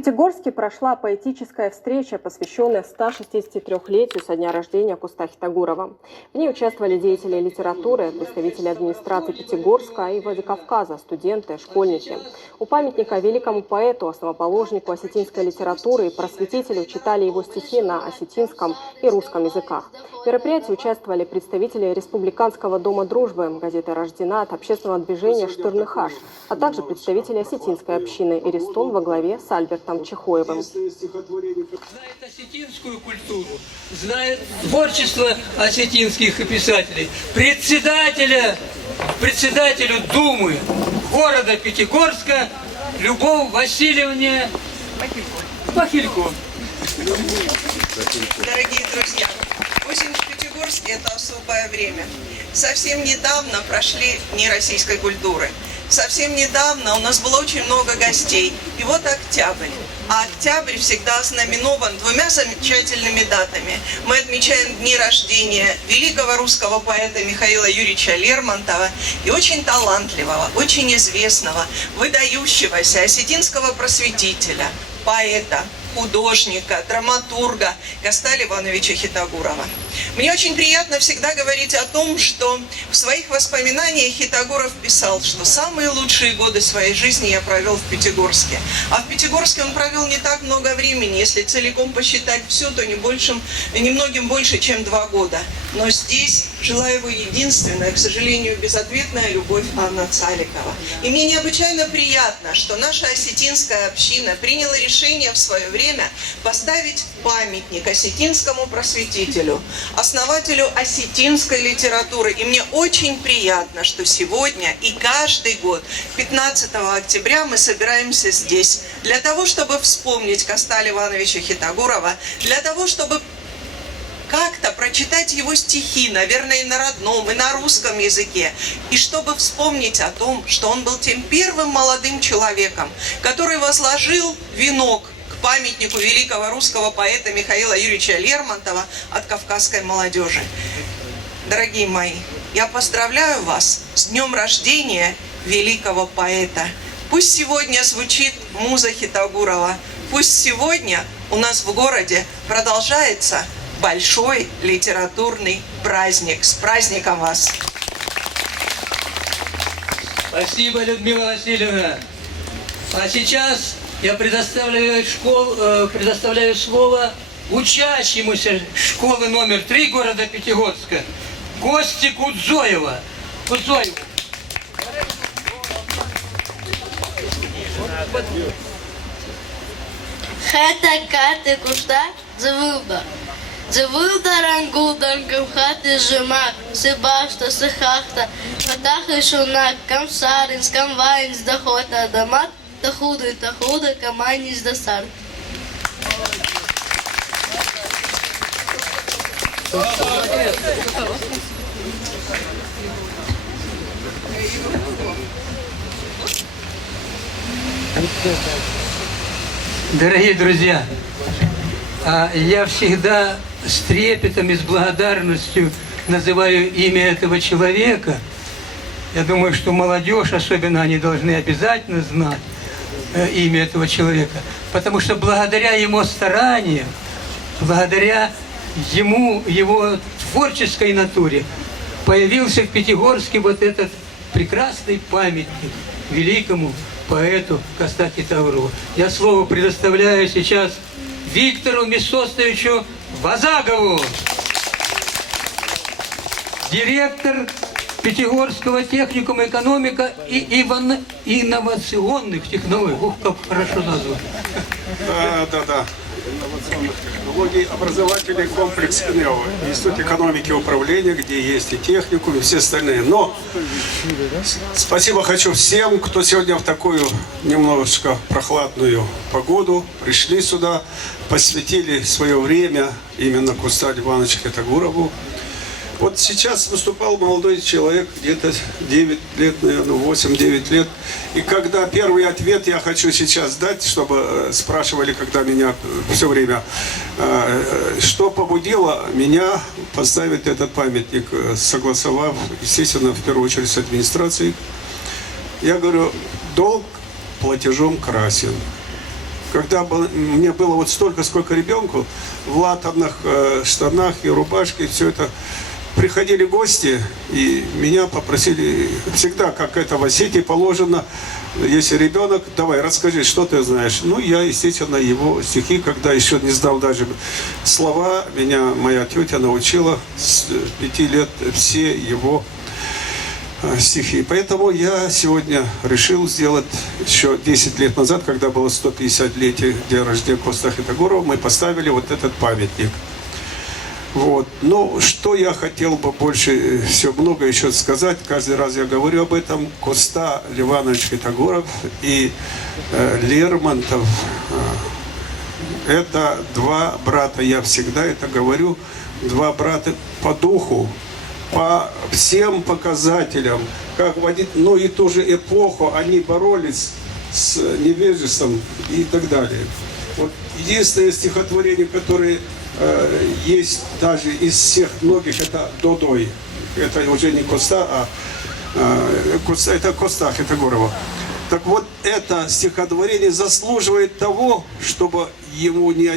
Пятигорске прошла поэтическая встреча, посвященная 163-летию со дня рождения Куста Хитагурова. В ней участвовали деятели литературы, представители администрации Пятигорска и Владикавказа, студенты, школьники. У памятника великому поэту, основоположнику осетинской литературы и просветителю читали его стихи на осетинском и русском языках. В мероприятии участвовали представители Республиканского дома дружбы, газеты «Рожденат», общественного движения «Штырныхаш», а также представители осетинской общины «Иристон» во главе с Альбертом Чехоевым. Знает осетинскую культуру, знает творчество осетинских писателей. Председателю Думы города Пятигорска Любовь Васильевне Пахилько. Дорогие друзья, осень в Пятигорске – это особое время. Совсем недавно прошли Дни российской культуры. Совсем недавно у нас было очень много гостей. И вот октябрь. А октябрь всегда ознаменован двумя замечательными датами. Мы отмечаем дни рождения великого русского поэта Михаила Юрьевича Лермонтова и очень талантливого, очень известного, выдающегося осетинского просветителя, поэта, художника, драматурга Косталя Ивановича Хитагурова. Мне очень приятно всегда говорить о том, что в своих воспоминаниях Хитагуров писал, что самые лучшие годы своей жизни я провел в Пятигорске. А в Пятигорске он провел не так много времени, если целиком посчитать все, то немногим больше, чем 2 года. Но здесь жила его единственная, к сожалению, безответная любовь Анна Цаликова. И мне необычайно приятно, что наша осетинская община приняла решение в свое время поставить памятник осетинскому просветителю, основателю осетинской литературы. И мне очень приятно, что сегодня и каждый год, 15 октября, мы собираемся здесь для того, чтобы вспомнить Косталя Ивановича Хитагурова, для того, чтобы как-то прочитать его стихи, наверное, и на родном, и на русском языке, и чтобы вспомнить о том, что он был тем первым молодым человеком, который возложил венок к памятнику великого русского поэта Михаила Юрьевича Лермонтова от кавказской молодежи. Дорогие мои, я поздравляю вас с днем рождения великого поэта. Пусть сегодня звучит муза Хитагурова, пусть сегодня у нас в городе продолжается большой литературный праздник. С праздником вас! Спасибо, Людмила Васильевна. А сейчас я предоставляю слово учащемуся школы номер 3 города Пятигорска Косте Кудзоеву. Хата кати кушта звилда. Звилда рангулдан камхати жемак, сибашта сихахта, хатахи шунак, камсаринс, камвайнс, дахота дамат, тахуда, камайнис дасар. Дорогие друзья, я всегда с трепетом и с благодарностью называю имя этого человека. Я думаю, что молодежь, особенно, они должны обязательно знать имя этого человека, потому что благодаря его стараниям, благодаря его творческой натуре появился в Пятигорске вот этот прекрасный памятник великому поэту Косту Хитагурову. Я слово предоставляю сейчас Виктору Месостовичу Вазагову, директор Пятигорского техникума экономика и инновационных технологий. Ух, как хорошо названо. Да. Инновационных технологий, образовательный комплекс ИНЕО, Институт экономики и управления, где есть и техникум, и все остальные. Но спасибо хочу всем, кто сегодня в такую немножечко прохладную погоду пришли сюда, посвятили свое время именно Косталю Ивановичу Хитагурову. Вот сейчас выступал молодой человек, где-то 9 лет, наверное, 8-9 лет. И когда первый ответ я хочу сейчас дать, чтобы спрашивали, когда меня все время, что побудило меня поставить этот памятник, согласовав, естественно, в первую очередь с администрацией. Я говорю, долг платежом красен. когда мне было вот столько, сколько ребенку, в латанных штанах и рубашке, все это, приходили гости, и меня попросили всегда, как это в Осетии положено, если ребенок, давай, расскажи, что ты знаешь. Ну, я, естественно, его стихи, когда еще не знал даже слова, меня моя тетя научила с 5 лет все его стихи. Поэтому я сегодня решил сделать, еще 10 лет назад, когда было 150-летие дня рождения Косты Хитагурова, мы поставили вот этот памятник. Вот. Ну, что я хотел бы больше, все много еще сказать, каждый раз я говорю об этом. Коста Ливанович Хитагуров и Лермонтов, это два брата, я всегда это говорю, два брата по духу, по всем показателям, как в один, ну и ту же эпоху они боролись с невежеством и так далее. Вот единственное стихотворение, которое есть даже из всех многих, это «Додой». Это уже не Коста, это Коста Хитагурова. Так вот, это стихотворение заслуживает того, чтобы ему не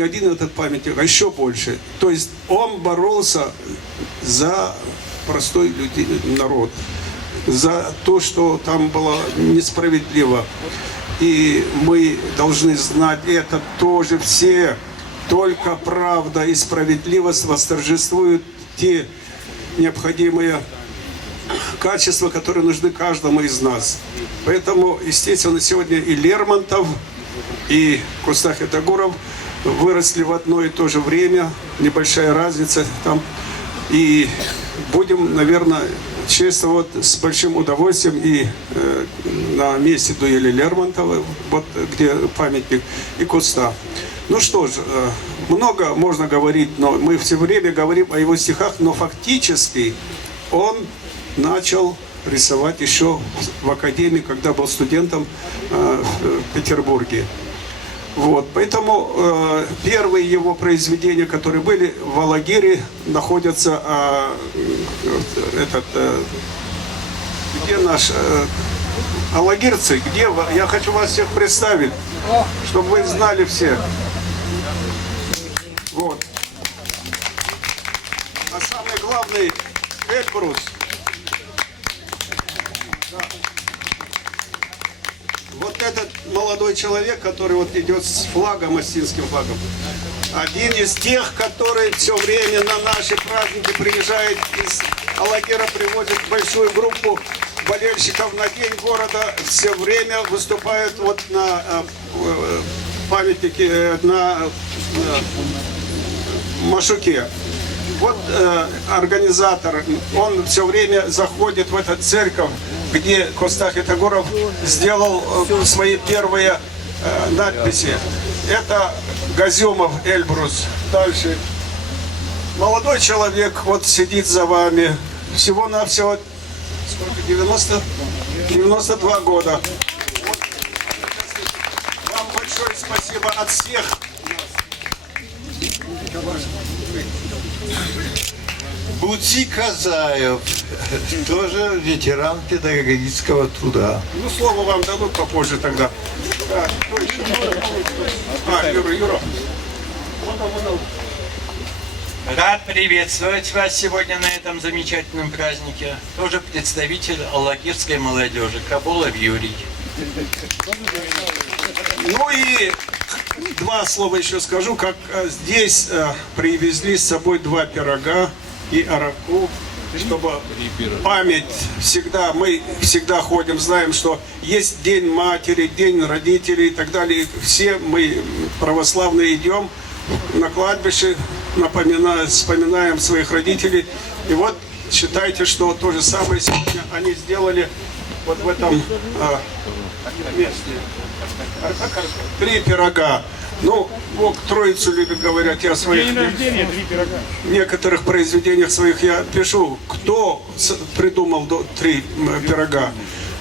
один этот памятник, а еще больше. То есть он боролся за простой народ, за то, что там было несправедливо. И мы должны знать это тоже все. Только правда и справедливость восторжествуют те необходимые качества, которые нужны каждому из нас. Поэтому, естественно, сегодня и Лермонтов, и Коста Хитагуров выросли в одно и то же время. Небольшая разница там. И будем, наверное, чествовать с большим удовольствием и на месте дуэли Лермонтова, вот где памятник, и Коста. Ну что ж, много можно говорить, но мы все время говорим о его стихах, но фактически он начал рисовать еще в академии, когда был студентом в Петербурге. Вот, поэтому первые его произведения, которые были в Алагире, находятся, где наш алагирцы, где вы? Я хочу вас всех представить, чтобы вы знали все. Вот. А самый главный Эльбрус. Да. Вот этот молодой человек, который вот идет с флагом, остинским флагом, один из тех, который все время на наши праздники приезжает из Алагира, приводит большую группу болельщиков на День города, все время выступают вот на памятнике, на Машуке. Вот организатор, он все время заходит в эту церковь, где Коста Хитагуров сделал свои первые надписи. Это Газюмов Эльбрус. Дальше. Молодой человек вот сидит за вами. Всего-навсего сколько? 92 года. Вот. Вам большое спасибо от всех. Буци Казаев, тоже ветеран педагогического труда. Ну, слово вам дадут попозже тогда. Так, Юра. Рад приветствовать вас сегодня на этом замечательном празднике. Тоже представитель алагирской молодежи, Кабулов Юрий. Ну и два слова еще скажу, как здесь привезли с собой 2 пирога и араку, чтобы память всегда, мы всегда ходим, знаем, что есть День матери, День родителей и так далее. Все мы православные идем на кладбище, вспоминаем своих родителей. И вот считайте, что то же самое сегодня они сделали вот в этом месте. 3 пирога. Ну, Бог Троицу любит, говорят, я своих некоторых произведениях своих я пишу, кто придумал 3 пирога.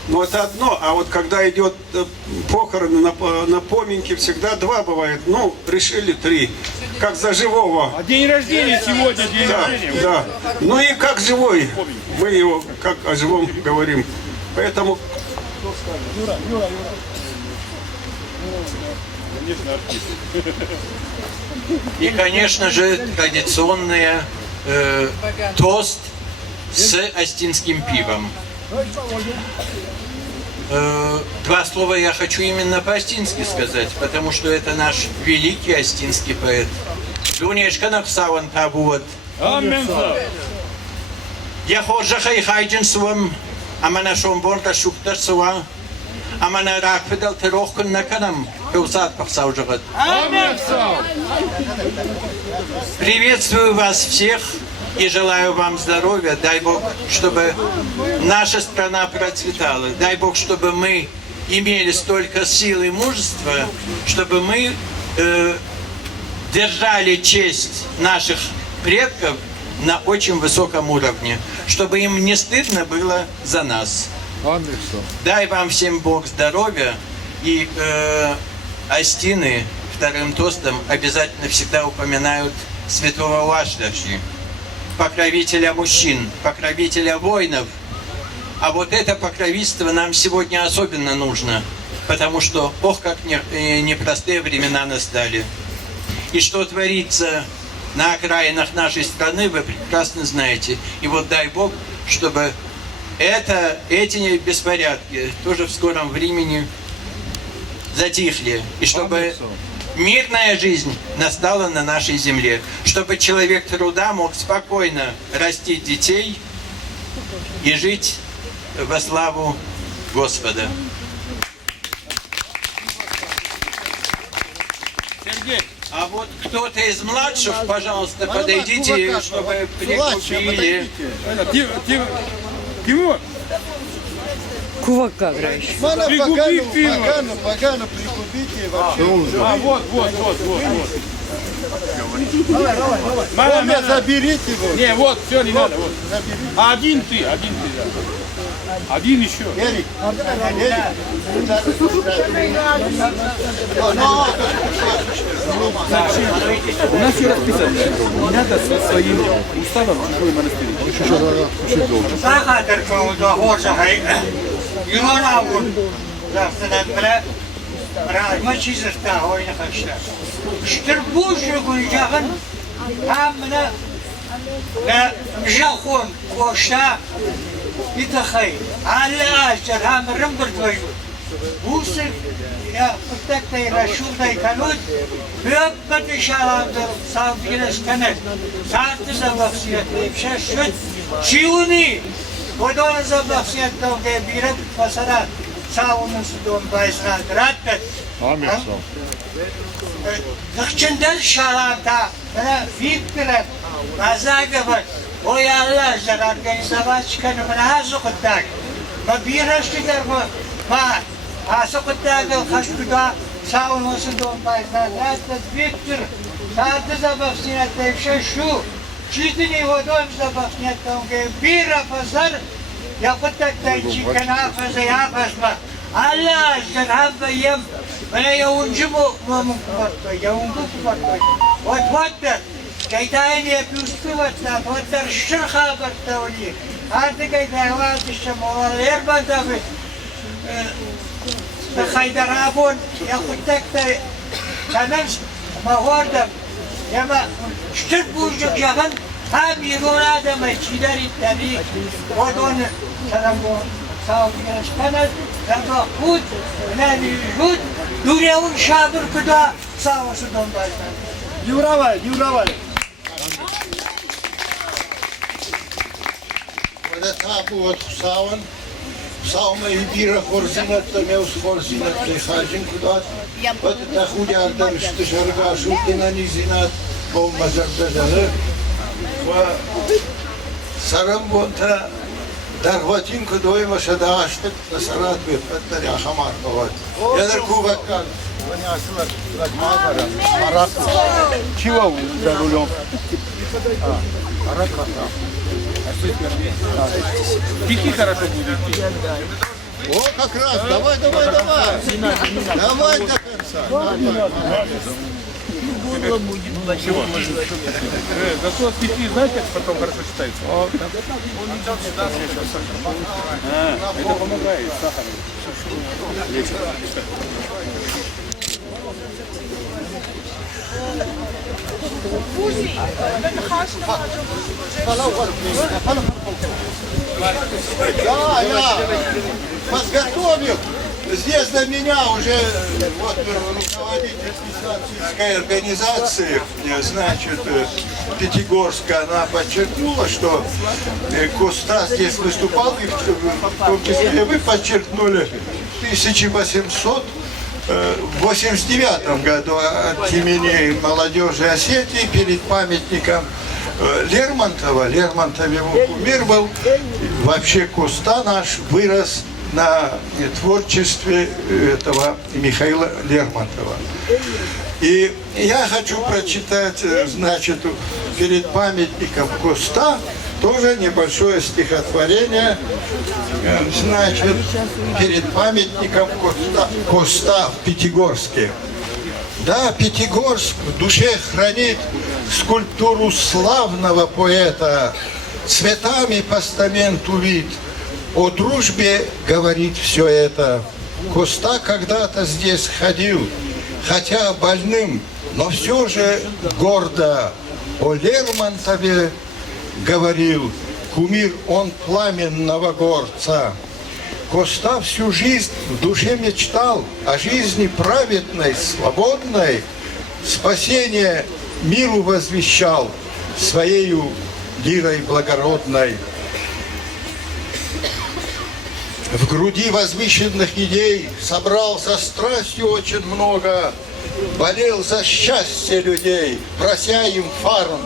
Но это одно, а вот когда идет похороны на поминки, всегда 2 бывает. Ну, решили 3, как за живого. А день рождения сегодня, день рождения. Да. Ну и как живой, мы его как о живом говорим. Поэтому... конечно, артист. И, конечно же, традиционный тост с остинским пивом. Два слова я хочу именно по-остински сказать, потому что это наш великий остинский поэт. Дунешка напсаван табуот. Амен. Я хожа хайджин свам, а мана шомборта шуктар сва, а мана ракпедал терохкун наканам, пеусат пахсаужагат. Амен. Приветствую вас всех и желаю вам здоровья. Дай Бог, чтобы наша страна процветала. Дай Бог, чтобы мы имели столько сил и мужества, чтобы мы держали честь наших предков на очень высоком уровне, чтобы им не стыдно было за нас. Дай вам всем Бог здоровья, и остины вторым тостом обязательно всегда упоминают святого Вашдаши, покровителя мужчин, покровителя воинов. А вот это покровительство нам сегодня особенно нужно, потому что, ох, как непростые времена настали. И что творится на окраинах нашей страны, вы прекрасно знаете. И вот дай Бог, чтобы эти беспорядки тоже в скором времени затихли. И чтобы мирная жизнь настала на нашей земле. Чтобы человек труда мог спокойно растить детей и жить во славу Господа. Сергей. А вот кто-то из младших, пожалуйста, подойдите, чтобы прикупили. Тимур, Кувака играешь. прикупи пиво. Погано прикупите вообще. А, вот. Давай. Заберите его. Не, вот, все, не надо. Вот. Один ты, да. Один еще. Эрик. У нас все расписано. Не надо со своим уставом в чужой монастырь. Сахатер кауда горша хай. Юнона вон. Зафтадан бра. Разма чизерта ойна хашта. Штырбушу гульжаган. Хамна. На жахон кошта. Итахай. Алла ажар хам рымбыртвай. Бусик. Я путактай рашурдай канут. Бöpпöt şalandır savgines kanet. Saatli zablafsiyet lepşe şüt. Çiuni. Kodona zablafsiyet davde birek fasarat. Sağonun sudon bayısına grattet. Amin. Gıkçındar şalanta. Bana fikret. Mazagıvat. O yalla jar organizava çıkanı bana hazıkıttak. Ma biraştılar mı? Ma hazıkıttak kaşkıda. Sağolun sudon bayısına grattet. Victor. Saatli zablafsiyet lepşe şu. Çizdini vodon zablafsiyet davde bira fasar. Yapıttak da çıkan hafıza yapasma. Allah jarhabba yem. Bana yavuncu mu kubartı? Yavuncu kubartı. Vat. Kaytayn yapıyorsun vatla. Vatlar şırha bartı oli. Artık kaytayn vatışa movalar bandabi. Haydar abon yapıttak da kanan mahordam. Yama şırt burcuk yakın. Hem yığın adamı çiğder itteri. Odon sarambo sağlıklar kanal. Rabba hud, nani hud. Durevun şadır kuda sağ olsun donbaylar. Юравай. Когда тапу вот саун, саума и бира хорзинат, там я с хорзинат прихожу куда. Вот это худяк там что шарга шутина низинат, бомба зардадары. Сарам вонта дарватин кудой машадашт, насарат бепаттар я хамар бават. Я дар куваккан. Чего за рулем? Пеки хорошо будет идти. О, как раз, давай. Давай до конца. Зато с пяти, знаете, как потом хорошо читается? Это помогает, сахар. Да, я подготовил. Здесь на меня уже вот руководитель писательской организации, значит, Пятигорска, она подчеркнула, что Коста здесь выступал, и в том числе вы подчеркнули в 1889 году от имени молодежи Осетии перед памятником Лермонтова. Лермонтов его кумир был. Вообще Коста наш вырос на творчестве этого Михаила Лермонтова. И я хочу прочитать, значит, перед памятником Коста тоже небольшое стихотворение, значит, перед памятником Коста в Пятигорске. Да, Пятигорск в душе хранит скульптуру славного поэта, цветами постамент увит. О дружбе говорит все это. Коста когда-то здесь ходил, хотя больным, но все же гордо о Лермонтове говорил. Кумир он пламенного горца. Коста всю жизнь в душе мечтал о жизни праведной, свободной, спасение миру возвещал своею лирой благородной. В груди возвышенных идей собрал со страстью очень много, болел за счастье людей, прося им фарм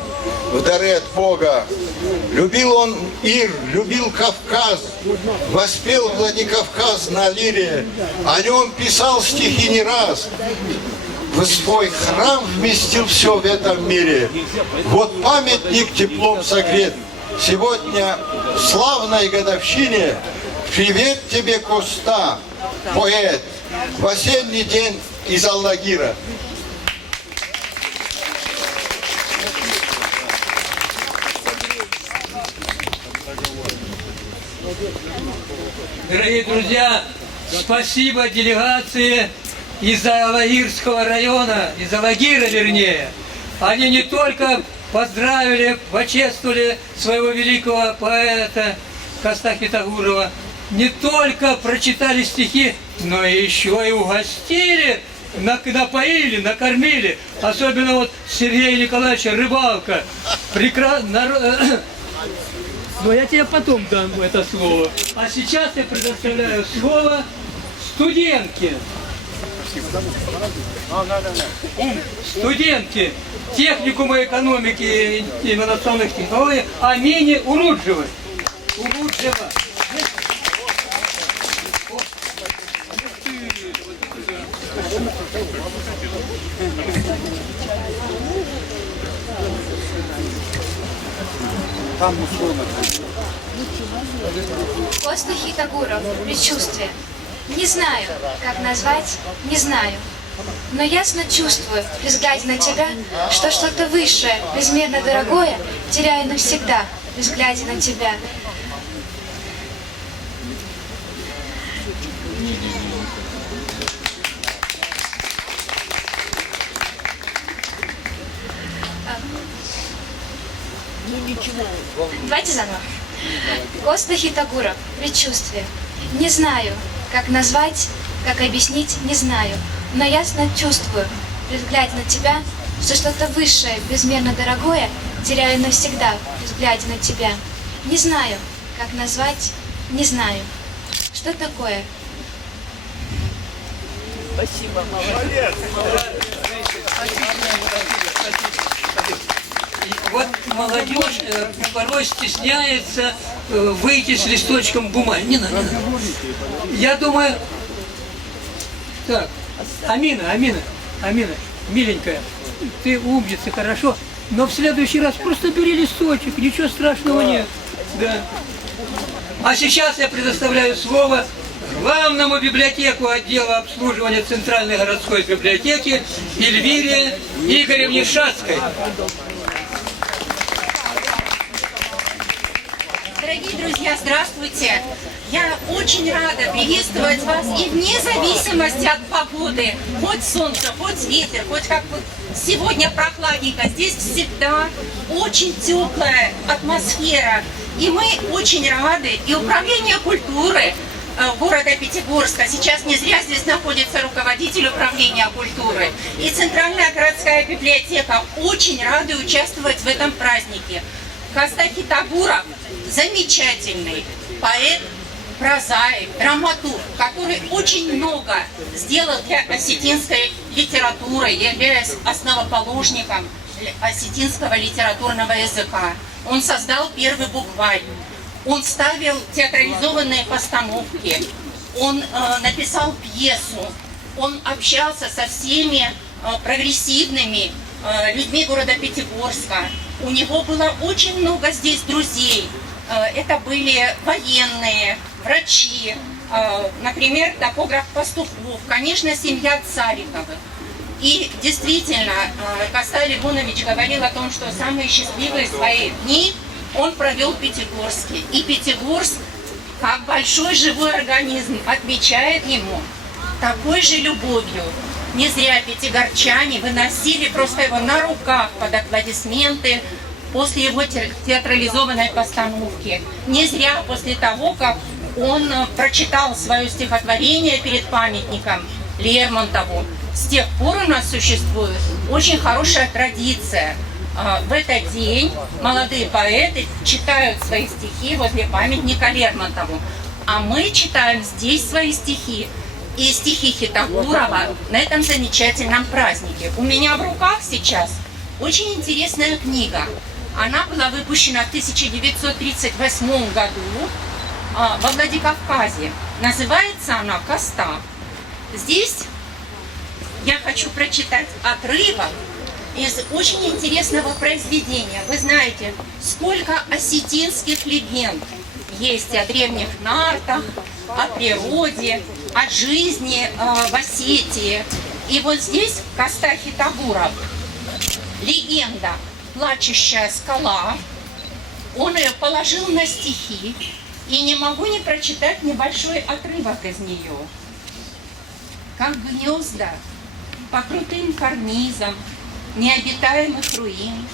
в дары от Бога. Любил он Ир, любил Кавказ, воспел Владикавказ на лире, о нем писал стихи не раз. В свой храм вместил все в этом мире. Вот памятник теплом согрет. Сегодня в славной годовщине привет тебе, Коста, поэт, в осенний день из Аллагира. Дорогие друзья, спасибо делегации из Аллагирского района, из Аллагира вернее. Они не только поздравили, почествовали своего великого поэта Коста Хитагурова, не только прочитали стихи, но еще и угостили, напоили, накормили. Особенно вот Сергея Николаевича Рыбалка. Прекрасно. Но я тебе потом дам это слово. А сейчас я предоставляю слово студентке. Студентке техникума экономики и иностранных технологий Амине Уруджевой. Уруджева. Коста Хитагуров, предчувствие. Не знаю, как назвать, не знаю. Но ясно чувствую, при взгляде на тебя, что что-то высшее, безмерно дорогое, теряю навсегда, при взгляде на тебя. Давайте заново. Коста Хитагуров, предчувствие. Не знаю, как назвать, как объяснить, не знаю. Но ясно чувствую, при взгляде на тебя, что что-то высшее, безмерно дорогое, теряю навсегда, при взгляде на тебя. Не знаю, как назвать, не знаю. Что такое? Спасибо, молодец. Вот молодежь порой стесняется выйти с листочком бумаги. Не надо, не надо. Я думаю... Так, Амина, миленькая, ты умница, хорошо, но в следующий раз просто бери листочек, ничего страшного нет. Да. А сейчас я предоставляю слово главному библиотеку отдела обслуживания Центральной городской библиотеки Эльвире Игоревне Шацкой. Дорогие друзья, здравствуйте! Я очень рада приветствовать вас и вне зависимости от погоды, хоть солнце, хоть ветер, хоть как вот сегодня прохладненько, здесь всегда очень теплая атмосфера. И мы очень рады, и Управление культуры города Пятигорска, сейчас не зря здесь находится руководитель Управления культуры, и Центральная городская библиотека очень рады участвовать в этом празднике. Коста Хитагуров замечательный поэт, прозаик, драматург, который очень много сделал для осетинской литературы, являясь основоположником осетинского литературного языка. Он создал первый букварь, он ставил театрализованные постановки, он написал пьесу, он общался со всеми прогрессивными людьми города Пятигорска. У него было очень много здесь друзей. Это были военные, врачи, например, топограф Пастухов, конечно, семья Цариковых. И действительно, Коста Левонович говорил о том, что самые счастливые свои дни он провел в Пятигорске. И Пятигорск, как большой живой организм, отвечает ему такой же любовью. Не зря пятигорчане выносили просто его на руках под аплодисменты после его театрализованной постановки. Не зря после того, как он прочитал свое стихотворение перед памятником Лермонтову, с тех пор у нас существует очень хорошая традиция. В этот день молодые поэты читают свои стихи возле памятника Лермонтову. А мы читаем здесь свои стихи и стихи Хитагурова на этом замечательном празднике. У меня в руках сейчас очень интересная книга. Она была выпущена в 1938 году во Владикавказе. Называется она «Коста». Здесь я хочу прочитать отрывок из очень интересного произведения. Вы знаете, сколько осетинских легенд есть о древних нартах, о природе, о жизни в Осетии. И вот здесь Коста Хитагуров. Легенда «Плачущая скала». Он ее положил на стихи. И не могу не прочитать небольшой отрывок из нее. Как гнезда по крутым карнизам необитаемых руин,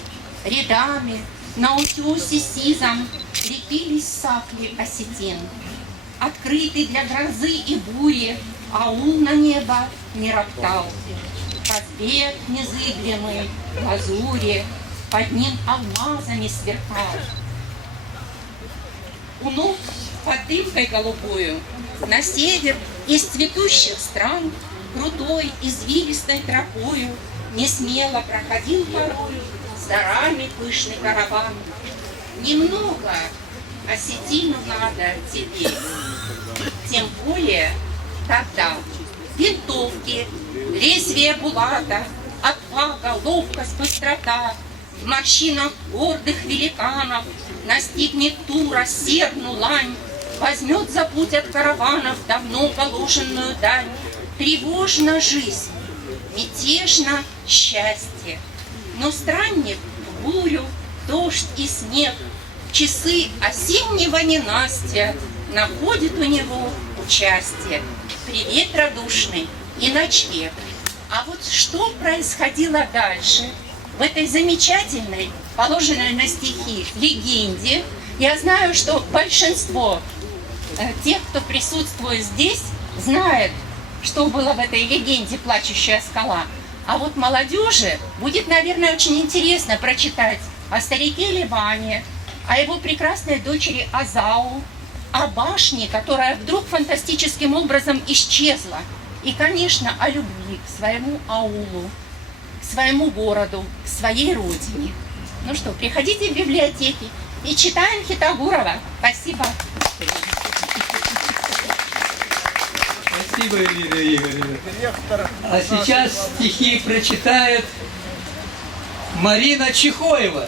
рядами на утесе сизом лепились сафли осетин. Открытый для грозы и бури, аул на небо не роптал. Проспект незыблемый, лазури, под ним алмазами сверкал. Унув под дымкой голубую, на север из цветущих стран крутой извилистой тропою несмело проходил порою с дарами пышный караван. Немного осетину надо тебе, тем более тогда винтовки, лезвие булата, отвага, ловкость, быстрота в морщинах гордых великанов настигнет Тура, Серну, Лань, возьмет за путь от караванов давно положенную дань. Тревожна жизнь, мятежно счастье, но странник в бурю, дождь и снег, часы осеннего ненастья находит у него участие. Привет радушный и ночлег. А вот что происходило дальше в этой замечательной, положенной на стихи легенде, я знаю, что большинство тех, кто присутствует здесь, знает, что было в этой легенде «Плачущая скала». А вот молодежи будет, наверное, очень интересно прочитать о старике Ливане, о его прекрасной дочери Азау, о башне, которая вдруг фантастическим образом исчезла. И, конечно, о любви к своему аулу, к своему городу, к своей родине. Ну что, приходите в библиотеки и читаем Хитагурова. Спасибо. Спасибо, Эльвира Игоревна. А сейчас стихи прочитает Марина Чехоева.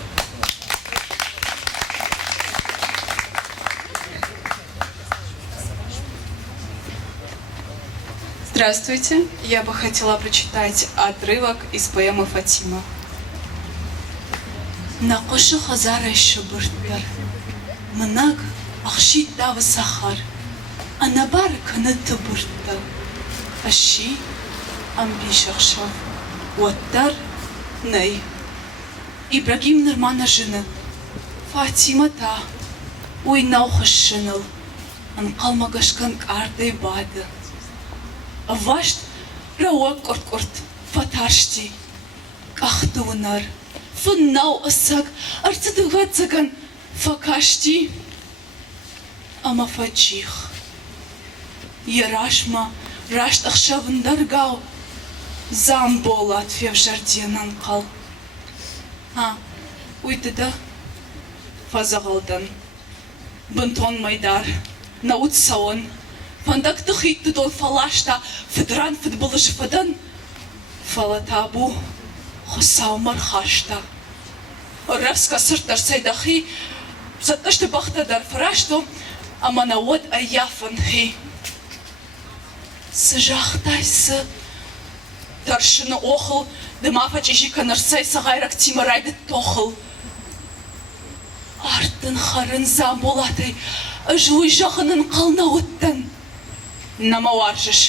Здравствуйте. Я бы хотела прочитать отрывок из поэмы Фатима. На кошу хазара шубуртар, مناق أخشي داو سخر أنا بارك أنا تبرت الشي أم بيشخشف وتر ني إبراهيم نرمانا جنة فاطمة تا ويناو خشنل أنقل مقشكن كاردي بعد أفاشت روا كورت كورت فتاشتي أخدونر فناو أساق أرتدوات زغن فكاشتي أما فجيخ يراشما راشت أخشابن درقاو زامبولات في وجردين أنقل ويتدا فزغلدن بنتون ميدار ناوت سون فندق تخيط تدول فلاشتا فدران فدبلج فدن فلتابو خساو مرخاشتا ورفسكا سرتر سيدخي ستشت بخت در فراشتو اما نود ايافن هي سجاختايس درشن اوخل دمافا جيجيكا نرسي سغيرك تيمرايد توخل артын харын замболатай жуй жағынын қална өттін нама варжыш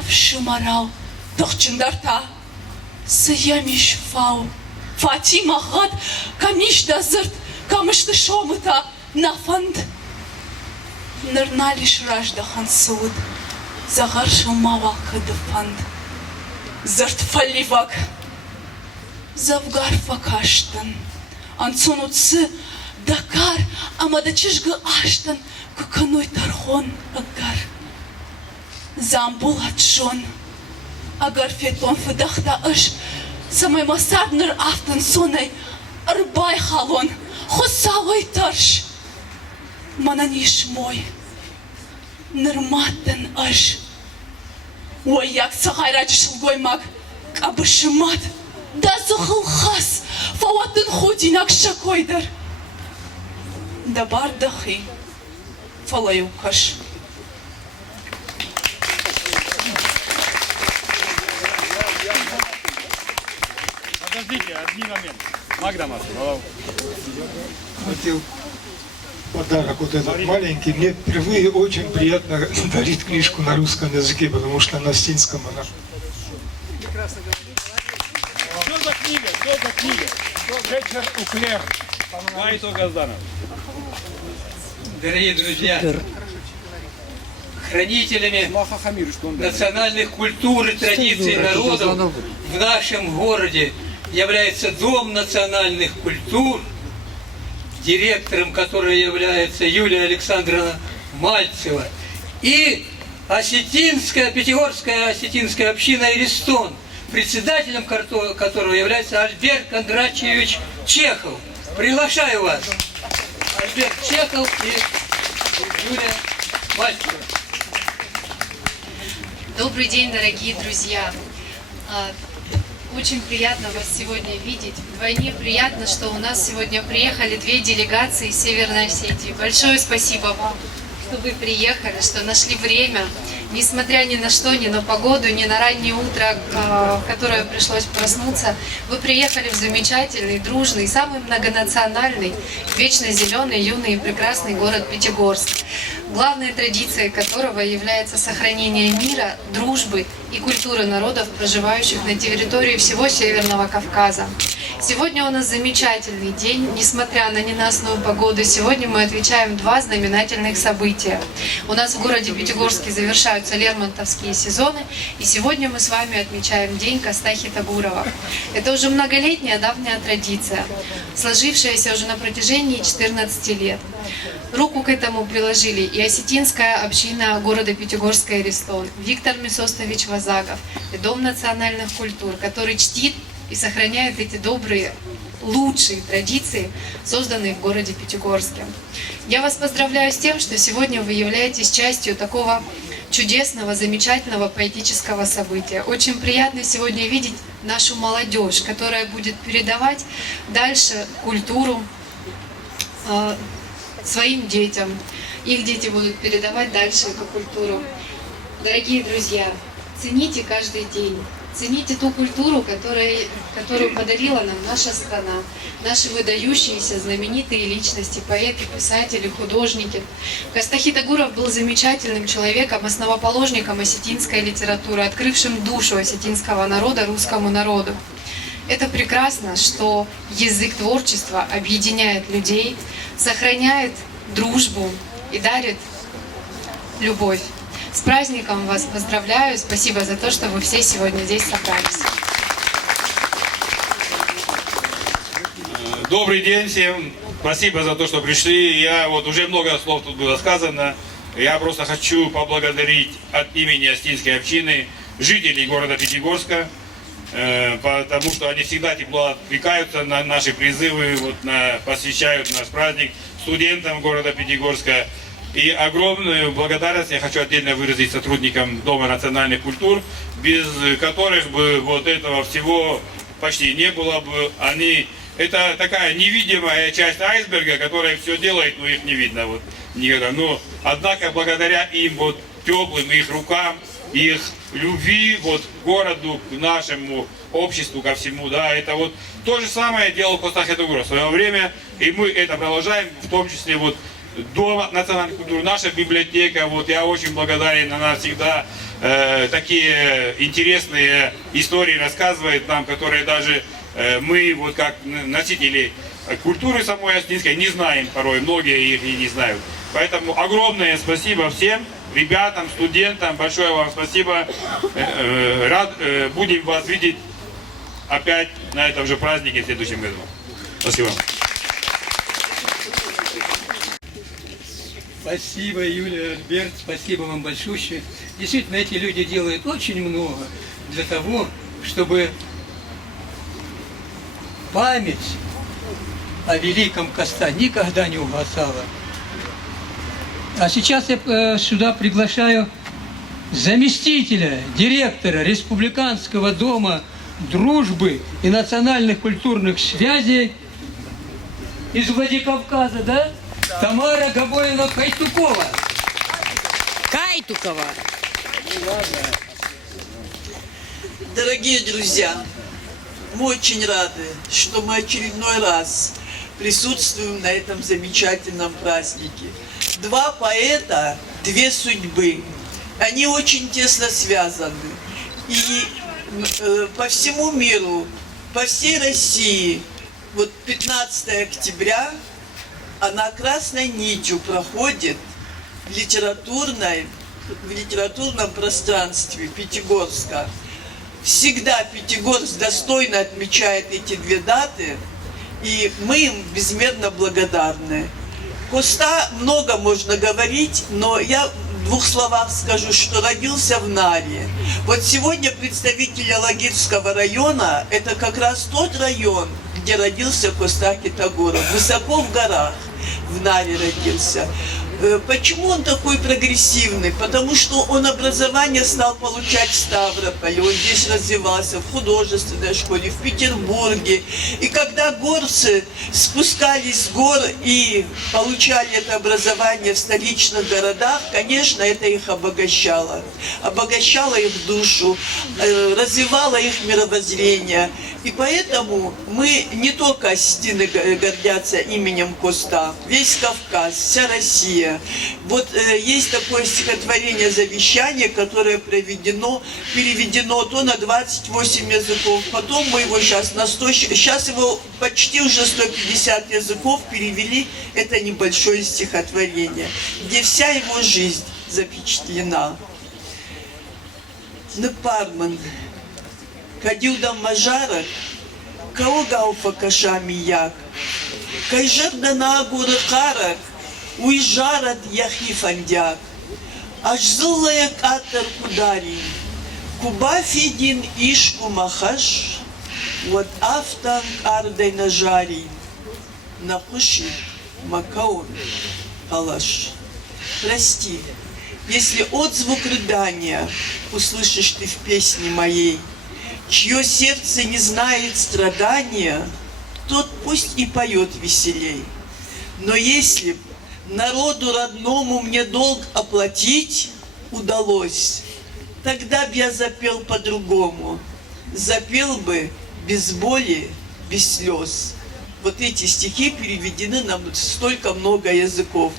авшымарау тұқчындарта сиямиш фау Фатима ғад камиш да зырт камышты шомыта нафанд нырналиш раждахан суд зағар шылмавал кыдыфанд зырт фаливак завгар факаштын Ансонуцы Дакар, амадачишга аштан, куканой тархон агар. Замбул атшон, агар фетон федахта аш, самай масаднер афтан сонай, арбай халон, хосавай тарш. Мананиш мой, нырматтан аш. Уаяк сахайрачишл гоймак, кабышымат, да зухыл хас. فواتن خودي نقشة كويدر دبار دخي فلا يوكش Подождите, один момент. Магда Маслова. Хотел подарок вот этот маленький. Мне впервые очень приятно дарить книжку на русском языке, потому что на остинском она... Прекрасно говорит. Что за книга? Что за книга? Вечер у Клер. Гайто Газданов. Дорогие друзья, хранителями национальных культур и традиций народов в нашем городе является Дом национальных культур, директором которой является Юлия Александровна Мальцева, и Пятигорская осетинская община Эристон, председателем которого является Альберт Кондрачевич Чехов. Приглашаю вас, Альберт Чехов и Юлия Мальцева. Добрый день, дорогие друзья! Очень приятно вас сегодня видеть. Вдвойне приятно, что у нас сегодня приехали две делегации из Северной Осетии. Большое спасибо вам, что вы приехали, что нашли время, несмотря ни на что, ни на погоду, ни на раннее утро, в которое пришлось проснуться. Вы приехали в замечательный, дружный, самый многонациональный, вечно зеленый, юный и прекрасный город Пятигорск, главной традицией которого является сохранение мира, дружбы и культуры народов, проживающих на территории всего Северного Кавказа. Сегодня у нас замечательный день, несмотря на ненастную погоду. Сегодня мы отмечаем два знаменательных события. У нас в городе Пятигорске завершаются лермонтовские сезоны, и сегодня мы с вами отмечаем День Костахи Тагурова. Это уже многолетняя давняя традиция, сложившаяся уже на протяжении 14 лет. Руку к этому приложили и осетинская община города Пятигорска Эристон, Виктор Месостович Вазагов и Дом национальных культур, который чтит и сохраняет эти добрые, лучшие традиции, созданные в городе Пятигорске. Я вас поздравляю с тем, что сегодня вы являетесь частью такого чудесного, замечательного поэтического события. Очень приятно сегодня видеть нашу молодежь, которая будет передавать дальше культуру своим детям. Их дети будут передавать дальше эту культуру. Дорогие друзья, цените каждый день, Цените ту культуру, которую подарила нам наша страна, наши выдающиеся, знаменитые личности, поэты, писатели, художники. Костах Хитагуров был замечательным человеком, основоположником осетинской литературы, открывшим душу осетинского народа русскому народу. Это прекрасно, что язык творчества объединяет людей, сохраняет дружбу и дарит любовь. С праздником вас поздравляю, спасибо за то, что вы все сегодня здесь собрались. Добрый день всем, спасибо за то, что пришли. Я вот уже много слов тут было сказано. Я просто хочу поблагодарить от имени осетинской общины жителей города Пятигорска, потому что они всегда тепло откликаются на наши призывы, вот посвящают наш праздник студентам города Пятигорска. И огромную благодарность я хочу отдельно выразить сотрудникам Дома национальных культур, без которых бы вот этого всего почти не было бы. Это такая невидимая часть айсберга, которая все делает, но их не видно вот никогда. Но однако благодаря им вот теплым их рукам, их любви вот к городу, к нашему обществу, ко всему, да, это вот то же самое делал Костах Хитагуров в свое время, и мы это продолжаем, в том числе вот Дом национальной культуры, наша библиотека, вот я очень благодарен, она всегда такие интересные истории рассказывает нам, которые даже мы, вот как носители культуры самой осетинской, не знаем порой, многие их и не знают. Поэтому огромное спасибо всем ребятам, студентам, большое вам спасибо. Будем вас видеть опять на этом же празднике в следующем году. Спасибо. Спасибо, Юлия, Альберт, спасибо вам большое. Действительно, эти люди делают очень много для того, чтобы память о великом Коста никогда не угасала. А сейчас я сюда приглашаю заместителя директора Республиканского дома дружбы и национальных культурных связей из Владикавказа, да? Тамара Габоина-Кайтукова. Кайтукова. Дорогие друзья, мы очень рады, что мы очередной раз присутствуем на этом замечательном празднике. Два поэта, две судьбы. Они очень тесно связаны. И по всему миру, по всей России, вот 15 октября, она красной нитью проходит в литературном пространстве Пятигорска. Всегда Пятигорск достойно отмечает эти две даты, и мы им безмерно благодарны. Коста много можно говорить, но я в двух словах скажу, что родился в Наре. Вот сегодня представители Алагирского района, это как раз тот район, где родился Костах Хитагуров, высоко в горах в Наре родился. Почему он такой прогрессивный? Потому что он образование стал получать в Ставрополе, он здесь развивался в художественной школе, в Петербурге. И когда горцы спускались с гор и получали это образование в столичных городах, конечно, это их обогащало. Обогащало их душу, развивало их мировоззрение. И поэтому мы, не только осетины гордятся именем Коста, весь Кавказ, вся Россия. Вот есть такое стихотворение «Завещание», которое переведено то на 28 языков, потом мы его сейчас на 100, сейчас его почти уже 150 языков перевели, это небольшое стихотворение, где вся его жизнь запечатлена. Непарман, кадилдам мажарах, каугауфа кашами як, кайжардана агурыкарах, уйжарат яхифандяк, аж зылая катар кудари, куба фидин ишку махаш, вот автан ардой нажари, напуши макаон палаш. Прости, если отзвук рыдания услышишь ты в песне моей, чье сердце не знает страдания, тот пусть и поет веселей. Но если б народу родному мне долг оплатить удалось, тогда б я запел по-другому. запел бы без боли, без слез. Вот эти стихи переведены на столько много языков.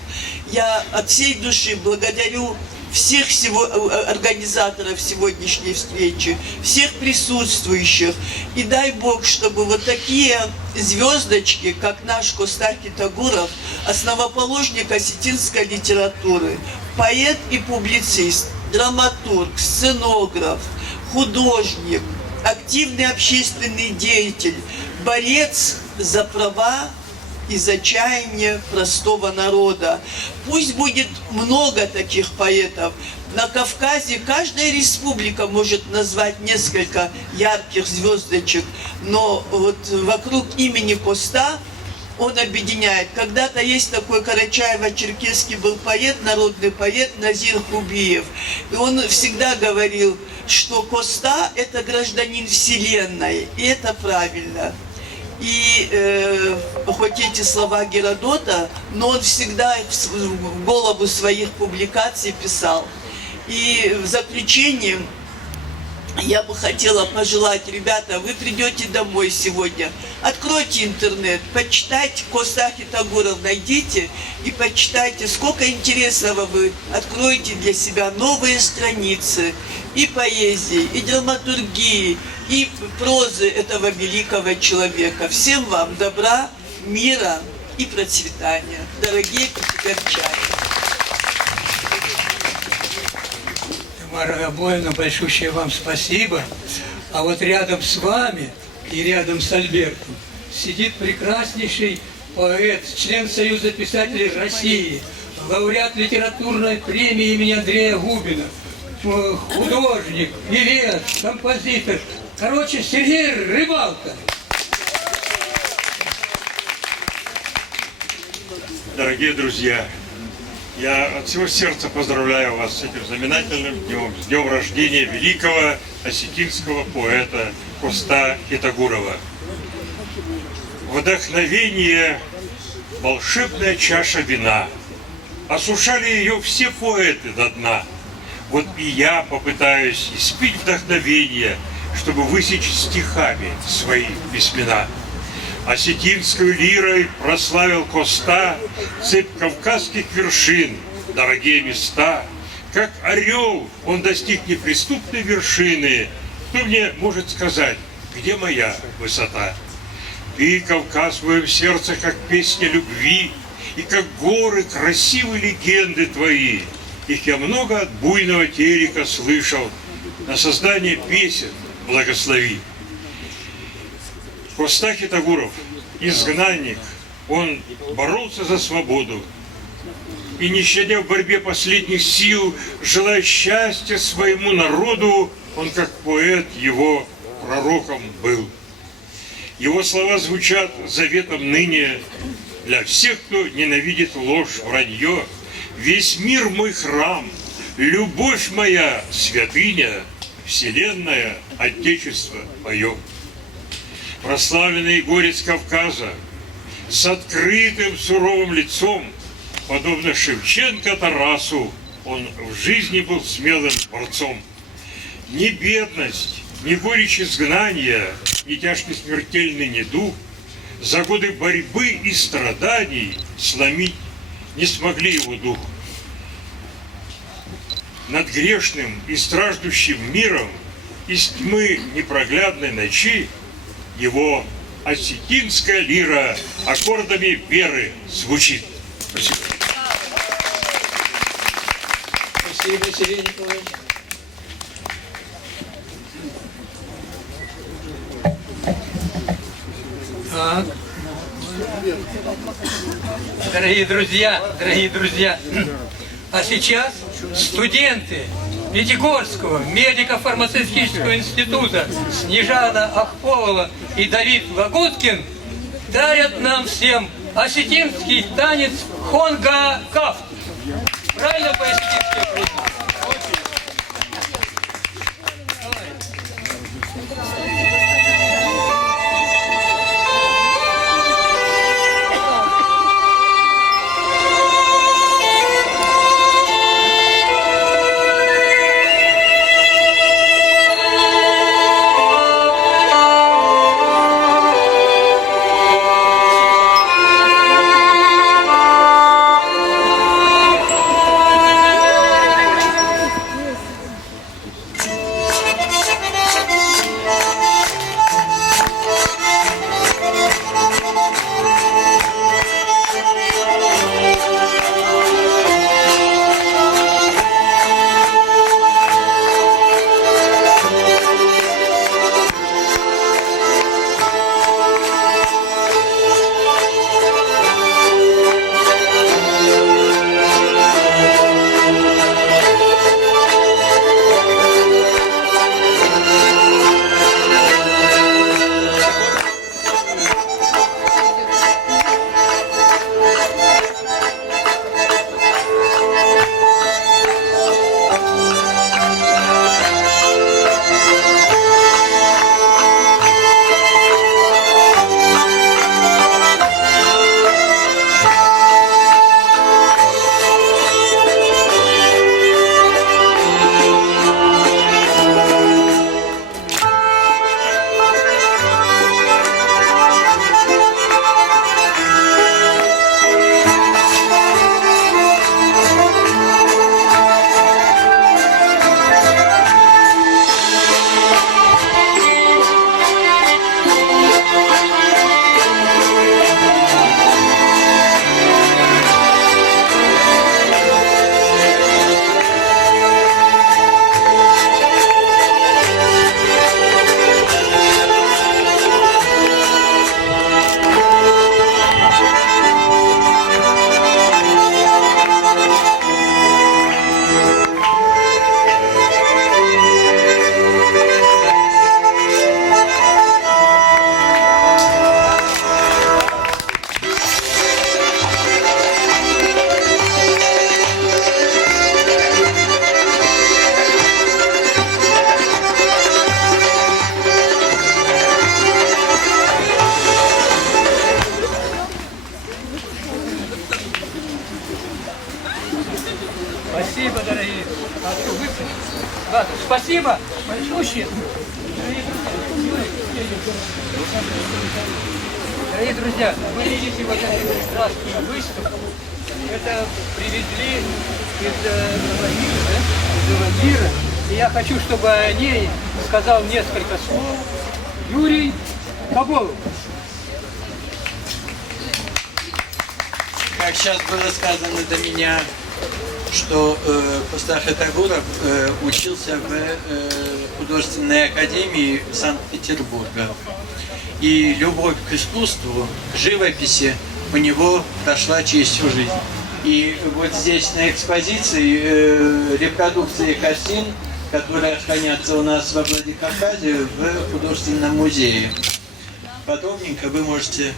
Я от всей души благодарю всех организаторов сегодняшней встречи, всех присутствующих. И дай Бог, чтобы вот такие звездочки, как наш Костах Китагуров, основоположник осетинской литературы, поэт и публицист, драматург, сценограф, художник, активный общественный деятель, борец за права и за чаяние простого народа. Пусть будет много таких поэтов. На Кавказе каждая республика может назвать несколько ярких звездочек, но вот вокруг имени Коста он объединяет. Когда-то есть такой карачаево-черкесский был поэт, народный поэт Назир Хубиев. И он всегда говорил, что Коста – это гражданин Вселенной, и это правильно. И хоть эти слова Геродота, но он всегда в голову своих публикаций писал. И в заключение я бы хотела пожелать, ребята, вы придете домой сегодня, откройте интернет, почитайте Костах Китагуров, найдите и почитайте, сколько интересного вы откроете для себя новые страницы и поэзии, и драматургии, и прозы этого великого человека. Всем вам добра, мира и процветания, дорогие пятигорчане. Тамара Габоевна, большущее вам спасибо. А вот рядом с вами и рядом с Альбертом сидит прекраснейший поэт, член Союза писателей России, лауреат литературной премии имени Андрея Губина, художник, певец, композитор. Короче, Сергей Рыбалка. Дорогие друзья, я от всего сердца поздравляю вас с этим знаменательным днем, с днем рождения великого осетинского поэта Коста Китагурова. Вдохновение – волшебная чаша вина. Осушали ее все поэты до дна. Вот и я попытаюсь испить вдохновение, чтобы высечь стихами свои письмена. Осетинскую лирой прославил Коста цепь кавказских вершин, дорогие места. Как орел он достиг неприступной вершины. Кто мне может сказать, где моя высота? Ты, Кавказ, в моем сердце, как песня любви, и как горы красивые легенды твои. Их я много от буйного терека слышал, на создание песен благослови. Коста Китагуров, изгнанник, он боролся за свободу. И не щадя в борьбе последних сил, желая счастья своему народу, он как поэт его пророком был. Его слова звучат заветом ныне для всех, кто ненавидит ложь, вранье. Весь мир мой храм, любовь моя святыня, вселенная, отечество мое. Прославленный горец Кавказа с открытым суровым лицом, подобно Шевченко Тарасу, он в жизни был смелым борцом. Ни бедность, ни горечь изгнания, ни тяжкий смертельный недуг за годы борьбы и страданий сломить не смогли его дух. Над грешным и страждущим миром из тьмы непроглядной ночи его осетинская лира аккордами веры звучит. Спасибо. Спасибо, Сергей Николаевич. Так. Дорогие друзья, а сейчас студенты Пятигорского медико-фармацевтического института Снежана Ахполова и Давид Лагуткин дарят нам всем осетинский танец Хонга-Каф. Правильно по-осетински произносится? Спасибо большое. Дорогие друзья, вы видите вот эту прекрасную выставку. Это привезли из Алагира. И я хочу, чтобы о ней сказал несколько слов Юрий Каболов. Как сейчас было сказано до меня, что Коста Хитагуров учился в художественной академии Санкт-Петербурга. И любовь к искусству, к живописи у него прошла через всю жизнь. И вот здесь на экспозиции репродукции картин, которые хранятся у нас во Владикавказе в художественном музее. Подробненько вы можете...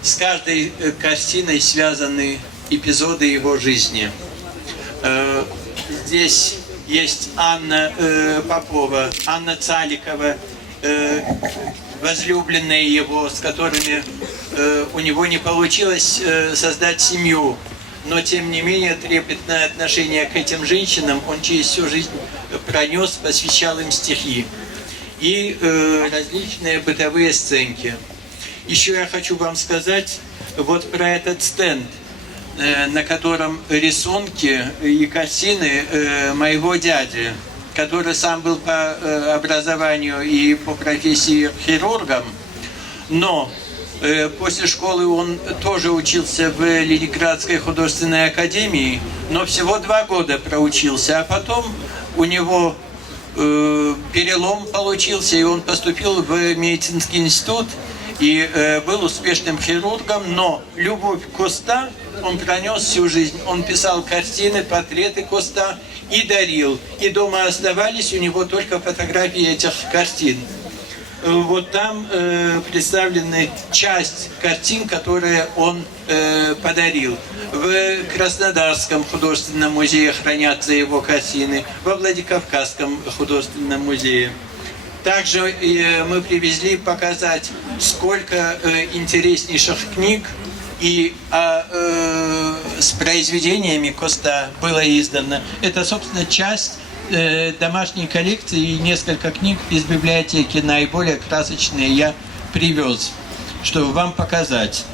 С каждой картиной связаны эпизоды его жизни. Здесь есть Анна Попова, Анна Цаликова, возлюбленные его, с которыми у него не получилось создать семью. Но, тем не менее, трепетное отношение к этим женщинам он через всю жизнь пронес, посвящал им стихи. И различные бытовые сценки. Еще я хочу вам сказать вот про этот стенд, на котором рисунки и картины моего дяди, который сам был по образованию и по профессии хирургом, но после школы он тоже учился в Ленинградской художественной академии, но всего 2 года проучился, а потом у него перелом получился, и он поступил в медицинский институт и был успешным хирургом, но любовь к Коста он пронес всю жизнь. Он писал картины, портреты Коста и дарил. И дома оставались у него только фотографии этих картин. Вот там представлены часть картин, которые он подарил. В Краснодарском художественном музее хранятся его картины, во Владикавказском художественном музее. Также мы привезли показать, сколько интереснейших книг и с произведениями Коста было издано. Это, собственно, часть домашней коллекции и несколько книг из библиотеки, наиболее красочные, я привез, чтобы вам показать.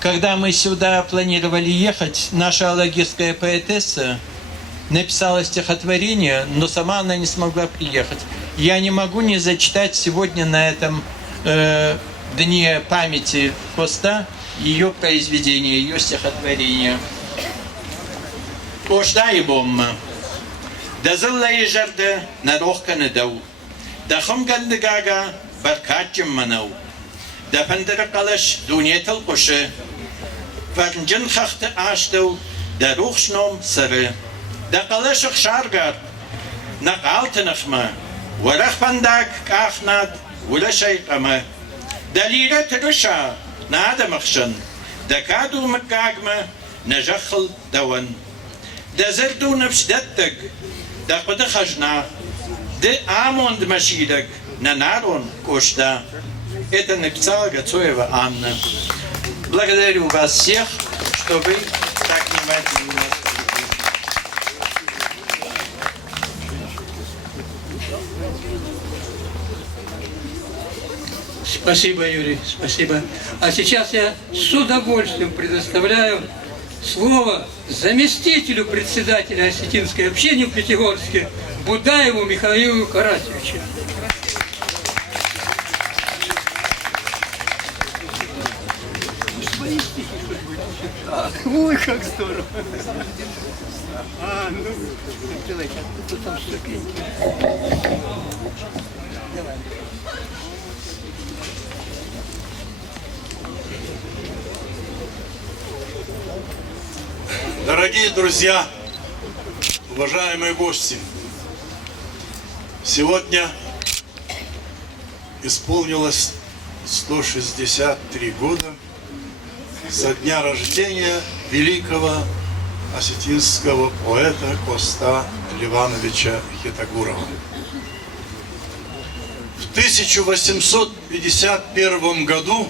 Когда мы сюда планировали ехать, наша алагирская поэтесса написала стихотворение, но сама она не смогла приехать. Я не могу не зачитать сегодня на этом дне памяти Коста ее произведение, ее стихотворение. Кошта и бомма. Да зылла и жарда на рохканы дау. Да хумганды гага баркатчим манау. Да фандыры калаш дунетал куши. Фарнджин хахты аштау да рухшном сыры. Да калашық шаргар на алтынықмы. Варах пандак кахнад ула шайқамы. Да лира түріша на адамықшын. Да каду мыкагмы на жақыл дауан. Да зірду напшдаттык да құды хажна. Да амонд машидок на нарон кошта. Это написала Гацоева Анна. Благодарю вас всех, что вы так внимательно нас слушали. Спасибо, Юрий, спасибо. А сейчас я с удовольствием предоставляю слово заместителю председателя осетинской общины в Пятигорске Будаеву Михаилу Карасевичу. Ой, как здорово! Ну, давайте, а там ступеньки. Давай. Дорогие друзья, уважаемые гости, сегодня исполнилось 163 года со дня рождения великого осетинского поэта Коста Ливановича Хитагурова. В 1851 году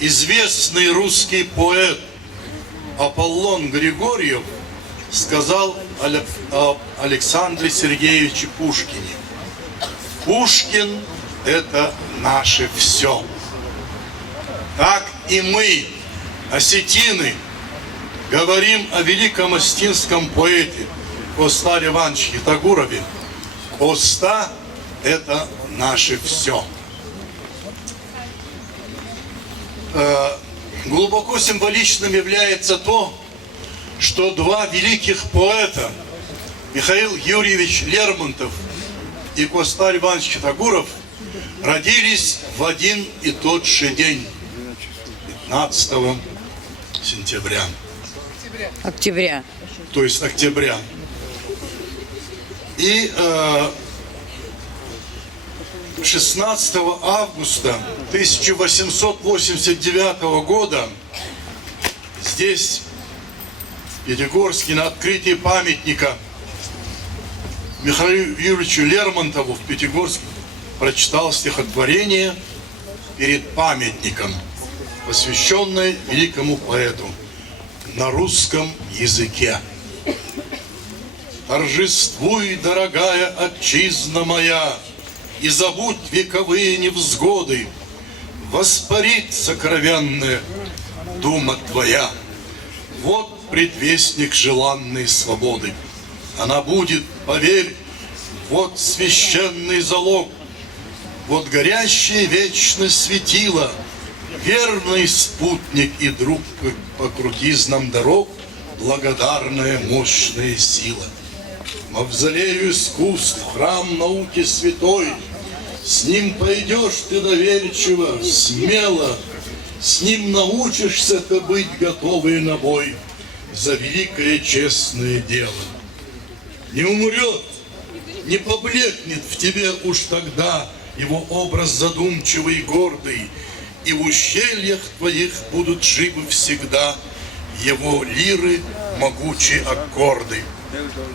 известный русский поэт Аполлон Григорьев сказал Александре Сергеевиче Пушкине. Пушкин – это наше все. Так и мы, осетины, говорим о великом остинском поэте Костаре Ивановиче Хитагурове. Коста – это наше все. Глубоко символичным является то, что два великих поэта, Михаил Юрьевич Лермонтов и Костарь Иванович Хитагуров, родились в один и тот же день, 15 сентября. Октября. То есть октября. И 16 августа 1889 года здесь, в Пятигорске, на открытии памятника Михаилу Юрьевичу Лермонтову в Пятигорске прочитал стихотворение перед памятником, посвященное великому поэту на русском языке. «Торжествуй, дорогая отчизна моя, и забудь вековые невзгоды, воспарит сокровенная дума твоя. Вот предвестник желанной свободы. Она будет, поверь, вот священный залог, вот горящее вечно светило, верный спутник и друг по крутизнам дорог, благодарная мощная сила. Мавзолею искусств, храм науки святой, с ним пойдешь ты доверчиво, смело, с ним научишься ты быть готовой на бой за великое честное дело. Не умрет, не поблекнет в тебе уж тогда его образ задумчивый и гордый, и в ущельях твоих будут живы всегда его лиры, могучие аккорды.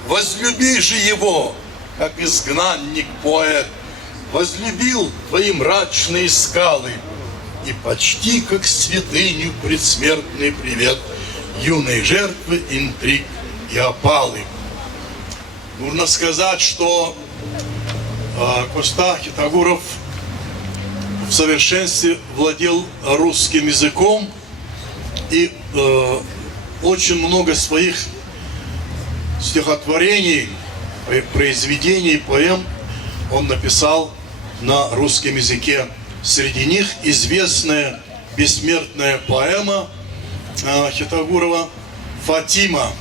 Возлюби же его, как изгнанник-поэт, возлюбил твои мрачные скалы, и почти как святыню предсмертный привет юной жертвы интриг и опалы. Нужно сказать, что Коста Хитагуров в совершенстве владел русским языком, и очень много своих стихотворений, произведений, поэм он написал на русском языке. Среди них известная бессмертная поэма Хитагурова «Фатима»,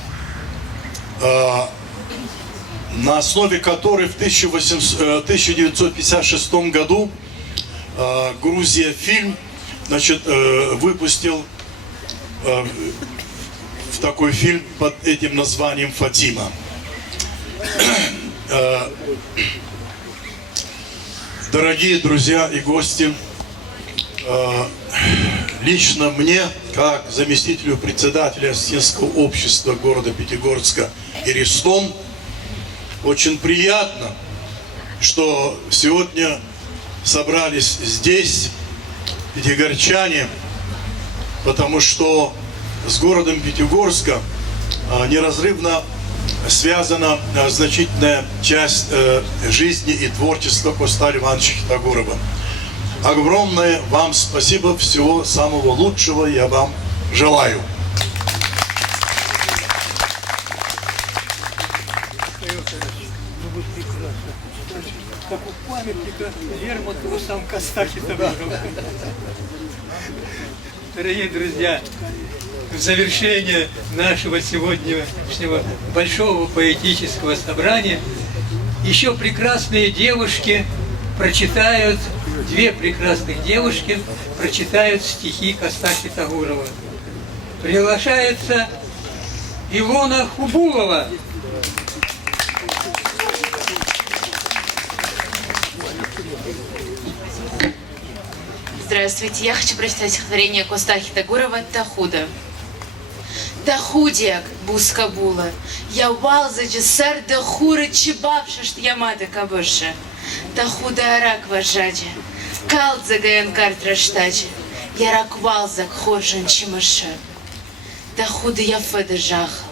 на основе которой в 1956 году Грузия фильм, значит, выпустил в такой фильм под этим названием «Фатима». Дорогие друзья и гости, лично мне, как заместителю председателя Осетинского общества города Пятигорска Иристом, очень приятно, что сегодня собрались здесь пятигорчане, потому что с городом Пятигорска неразрывно связана значительная часть жизни и творчества Костаря Ивановича Хитагурова. Огромное вам спасибо, всего самого лучшего я вам желаю. Как у памятника Лермонтову сам Коста Хитагуров. Дорогие друзья, в завершение нашего сегодняшнего большого поэтического собрания еще прекрасные девушки прочитают, две прекрасных девушки прочитают стихи Коста Хитагурова. Приглашается Илона Хубулова. Здравствуйте, я хочу прочитать стихотворение Коста Хитагурова «Тахуда». Тахудяк буска була, я валзача сар дахура чебавша, что я мада кабыша. Тахуда арак важаджа, калдза гаянкар траштача, я рак валзак хошан чимаша. Тахуда я феда жахал,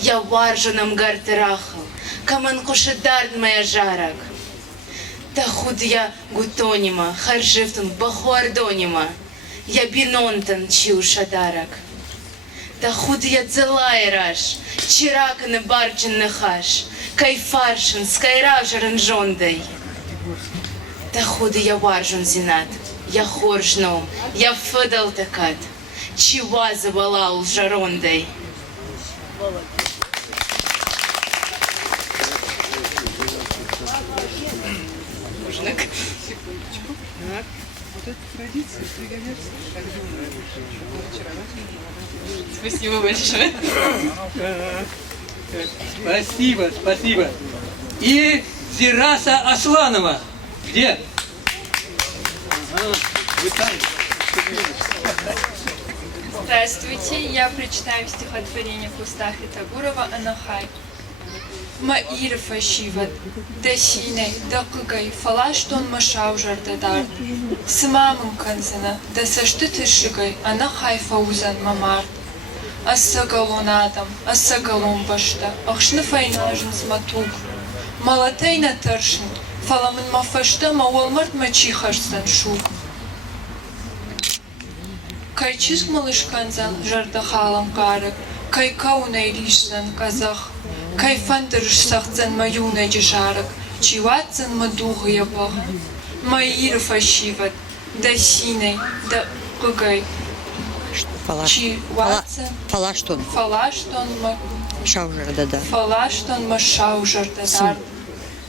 Я варжунам гартырахал, каман кушедард моя жарак. Та худ я гутонима, харжифтун бахуардонима, я бинонтан чиу шадарак. Та худ я дзелайраш, чираканы барджин нахаш, кайфаршин, скайравжаран жондай. Та худ я варжун зинат, я хоржном, я фыдал такат, чива забалал жарондай. Спасибо большое. Спасибо, спасибо. И Зираса Асланова. Где? Здравствуйте, я прочитаю стихотворение Куста Хитагурова «Анахай». Маир фашиват, да синей, да кыгай, фалаштон машаужар дадар. Сымамын канзына, да саштыты шыгай, анахай фаузан мамар. Ассагалон адам, ассагалон башта, ахшны файнажын сматуг. Малатайна тыршын, фаламын мафашта, мауалмарт мачихашсан шуг. Кайчиз малышканзан, жардахалам карык, кайкаунай ришсан казах. Кайфандырыш сахцан маюна жишарак, чиватцан мадуга ябах. Маир фашиват, да синей, да кыгай. Чиватцан. Фалаштон. Фалаштон Шаужар дадар. Фалаштон машаужар дадар.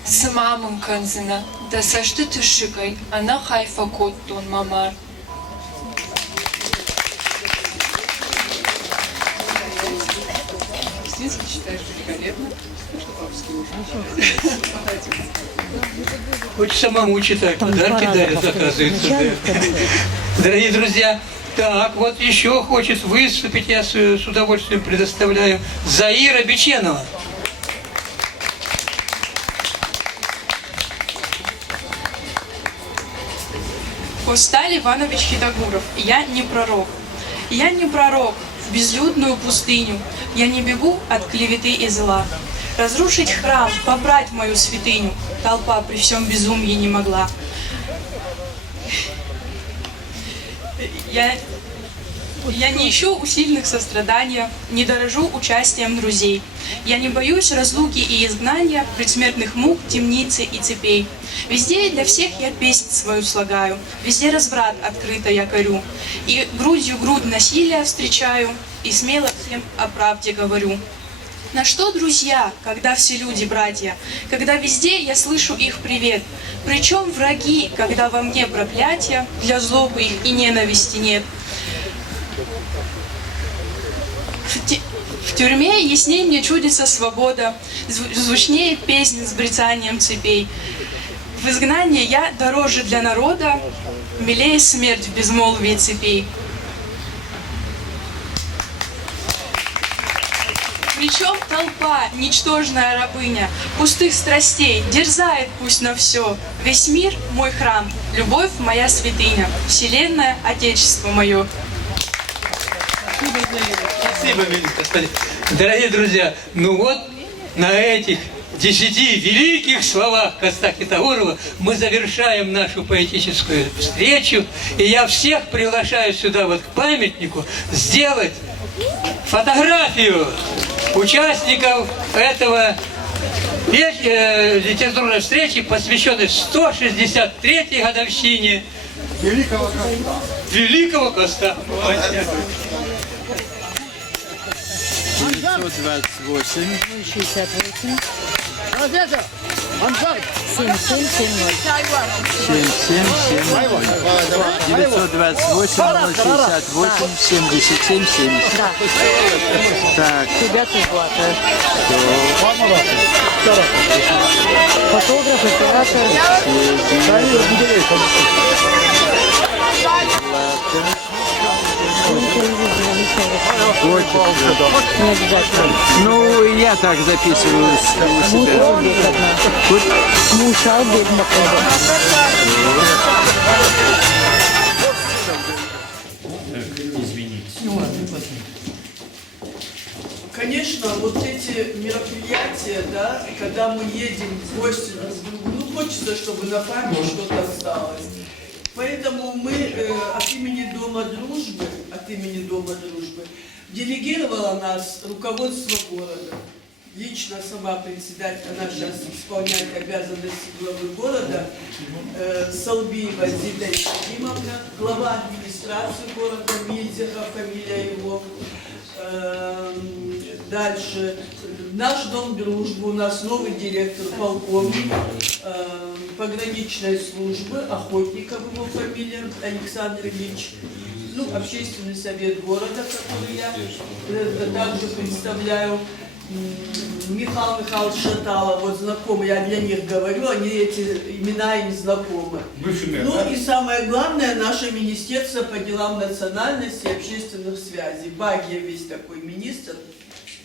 Сымамын канзына, да сашты тышыгай, ана хайфа коттон мамар. Считаешь великолепно, что папский ужин. Хочешь самому читать, подарки дарят, оказывается. Да. Дорогие друзья, так, вот еще хочет выступить, я с удовольствием предоставляю, Заира Биченова. Косталь Иванович Хитагуров. Я не пророк. Я не пророк в безлюдную пустыню. Я не бегу от клеветы и зла. Разрушить храм, побрать мою святыню толпа при всем безумье не могла. Я не ищу усиленных сострадания, не дорожу участием друзей. Я не боюсь разлуки и изгнания, предсмертных мук, темницы и цепей. Везде и для всех я песнь свою слагаю, везде разврат открыто я корю. И грудью грудь насилия встречаю, и смело всем о правде говорю. На что, друзья, когда все люди братья, когда везде я слышу их привет? Причем враги, когда во мне проклятия, для злобы их и ненависти нет. В тюрьме ясней мне чудится свобода, звучнее песнь с брецанием цепей. В изгнании я дороже для народа, милее смерть в безмолвии цепей. Причем толпа, ничтожная рабыня, пустых страстей, дерзает пусть на все. Весь мир мой храм, любовь моя святыня, вселенная отечество мое. Спасибо, господин. Дорогие друзья, ну вот на этих 10 великих словах Коста Хитагурова мы завершаем нашу поэтическую встречу. И я всех приглашаю сюда вот к памятнику сделать фотографию участников этого литературной встречи, посвященной 163-й годовщине Великого Коста. 928. 68. 7770. Так. Фотограф, оператор. Ну, я так записываю у себя. Конечно, вот эти когда мы едем в гости друг к другу, ну, хочется, чтобы на память что-то осталось. Поэтому мы от имени Дома Дружбы, делегировала нас руководство города. Лично сама председатель, она сейчас исполняет обязанности главы города, Салбиева Зита Ефимовна, глава администрации города Мильзеха, фамилия его. Дальше. Наш Дом Дружбы, у нас новый директор, полковник пограничной службы, Охотников его фамилия, Александр Ильич. Ну, общественный совет города, который я также представляю. Михаил Михайлович Шаталов, вот знакомый, я для них говорю, они эти имена им знакомы. Ну и самое главное, наше министерство по делам национальности и общественных связей. Багия весь такой министр,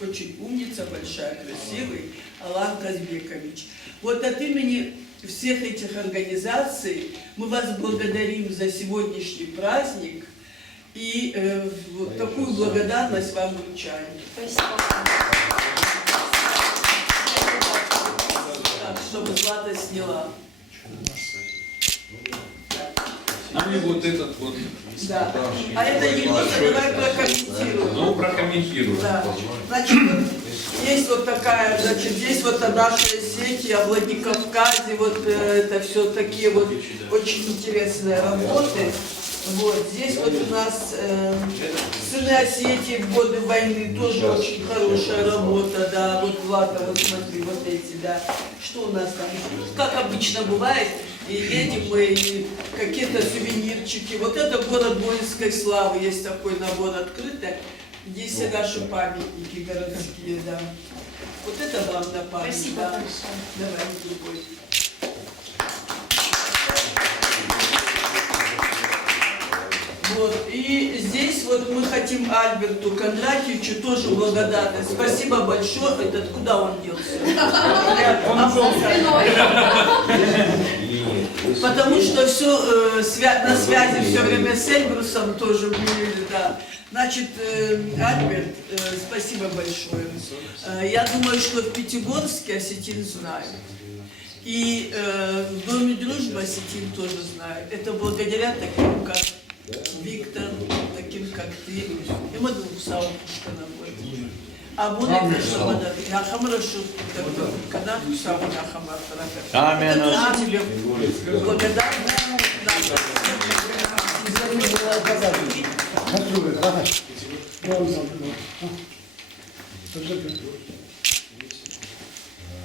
очень умница, большая, красивый, Алан Казбекович. Вот от имени всех этих организаций мы вас благодарим за сегодняшний праздник и вот такую благодарность вам вручаем. Спасибо. Чтобы Злата сняла. Ну и вот этот вот. Да. А это немного, давай прокомментируем. Ну, прокомментируем. Да. Значит, вот есть вот такая, значит, здесь вот наши сети о Владикавказе, вот это все такие вот очень интересные работы. Вот, здесь вот у нас сыны Осетии в годы войны, тоже очень хорошая работа, да, вот Влада, вот смотри, вот эти, да, что у нас там, как обычно бывает, и едем мы, и какие-то сувенирчики, вот это город воинской славы, есть такой набор открытый, здесь все наши памятники городские, да, вот это вам на память. Спасибо, да. Давай, другой. Вот. И здесь вот мы хотим Альберту Кондратьевичу тоже благодарность. Спасибо большое. Этот куда он делся? Потому что все на связи все время с Эльбрусом тоже были, да. Значит, Альберт, спасибо большое. Я думаю, что в Пятигорске осетин знают. И в Доме Дружбы осетин тоже знают. Это благодаря таким, как Виктор, таким как ты, и мы двух Саукушкана были. А мы это что я хорошо, когда Саука Хамартара. Аминь. Это тебе благодарна.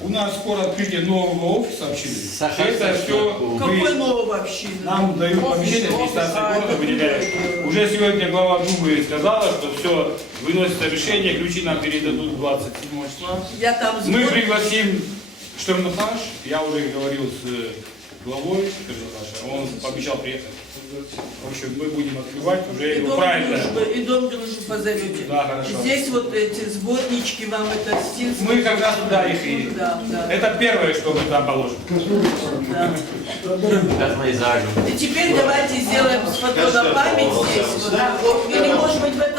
У нас скоро открытие нового офиса общины. Это все. Какой нового общины? Нам дают помещение, администрация города выделяет. Уже сегодня глава Думы сказала, что все, выносится решение, ключи нам передадут 27 числа. Мы пригласим Штернахаш, я уже говорил с главой Штернахаша, он пообещал приехать. В общем, мы будем открывать уже его правильно. И Дом Дружбы позовете. Да, хорошо. Здесь вот эти сборнички вам это стинские. Мы как раз туда их и... Да. Это первое, что мы там положим. Да. И теперь давайте сделаем фото на память здесь. Вот. Или может быть в этом